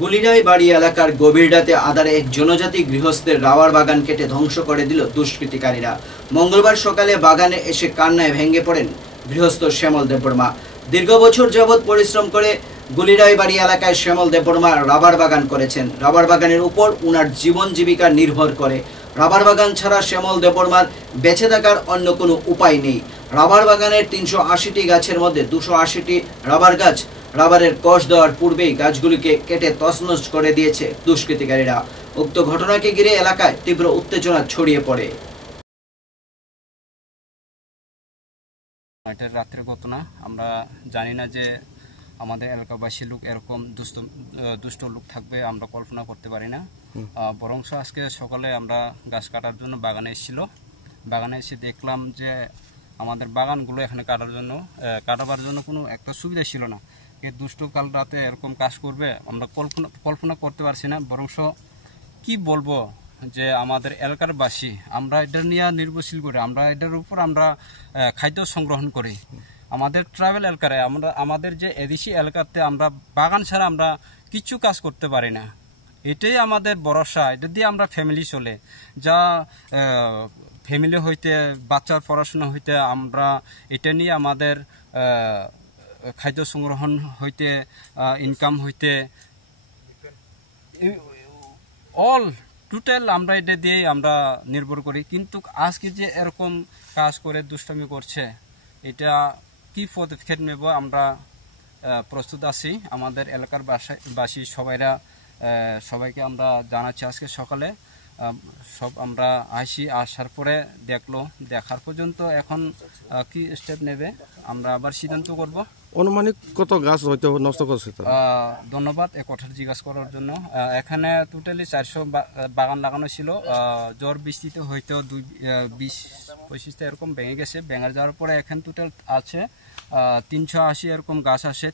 গুলিরাই বাড়ি এলাকার গভীর রাতে আধারে এক জনজাতি গৃহস্থের রাবার বাগান কেটে ধ্বংস করে দিল দুষ্কৃতিকারীরা। মঙ্গলবার সকালে বাগানে এসে কান্নায় ভেঙে পড়েন গৃহস্থ শ্যামল দেববর্মা। দীর্ঘ বছর যাবৎ পরিশ্রম করে গুলিরাই বাড়ি এলাকায় শ্যামল দেববর্মা রাবার বাগান করেছেন। রাবার বাগানের উপর উনার জীবন জীবিকা নির্ভর করে। রাবার বাগান ছাড়া শ্যামল দেববর্মার বেঁচে থাকার অন্য কোনো উপায় নেই। রাবার বাগানের ৩৮০টি গাছের মধ্যে ২৮০টি রাবার গাছ রাবারের কষ দেওয়ার পূর্বেই গাছগুলিকে কেটে তছনছ করে দিয়েছে দুষ্কৃতিকারীরা। উক্ত ঘটনাকে ঘিরে এলাকায় তীব্র উত্তেজনা ছড়িয়ে পড়ে। এটা রাত্রের ঘটনা। আমরা জানি না যে আমাদের এলাকাবাসী লোক এরকম দুষ্ট লোক থাকবে, আমরা কল্পনা করতে পারি না। বরংস আজকে সকালে আমরা গাছ কাটার জন্য বাগানে এসেছিল। বাগানে এসে দেখলাম যে আমাদের বাগানগুলো এখানে কাটাবার জন্য কোনো একটা সুবিধা ছিল না। এই দুষ্ট কাল রাতে এরকম কাজ করবে আমরা কল্পনা করতে পারছি না। বরংস কি বলবো যে আমাদের এলাকার বাসী আমরা এটা নিয়ে নির্ভরশীল করি, আমরা এটার উপর আমরা খাদ্য সংগ্রহণ করি। আমাদের ট্রাইবেল এলাকায় আমাদের যে এদেশি এলাকাতে আমরা বাগান ছাড়া আমরা কিছু কাজ করতে পারি না। এটাই আমাদের ভরসা, এটা দিয়ে আমরা ফ্যামিলি চলে। যা ফ্যামিলি হইতে বাচ্চার পড়াশোনা হইতে আমরা এটা নিয়ে আমাদের খাদ্য সংগ্রহণ হইতে ইনকাম হইতে অল টোটাল আমরা এটা দিয়েই আমরা নির্ভর করি। কিন্তু আজকে যে এরকম কাজ করে দুষ্টামি করছে, এটা কি পদক্ষেপ নেব আমরা প্রস্তুত আছি। আমাদের এলাকার বাসী সবাইকে আমরা জানাচ্ছি আজকে সকালে সব আমরা আসার পরে দেখার পর্যন্ত এখন কি স্টেপ নেবে আমরা আবার সিদ্ধান্ত করব। অনুমানিক কত গাছ হয়তো নষ্ট করছে? ধন্যবাদ এই কথাটা জিজ্ঞাসা করার জন্য। এখানে টোটালি ৪০০ বাগান লাগানো ছিল। ঝড় বৃষ্টিতে হয়তো ২০-২৫টা এরকম ভেঙে গেছে। ভেঙে যাওয়ার পরে এখন টোটাল আছে ৩৮০ এরকম গাছ আসে।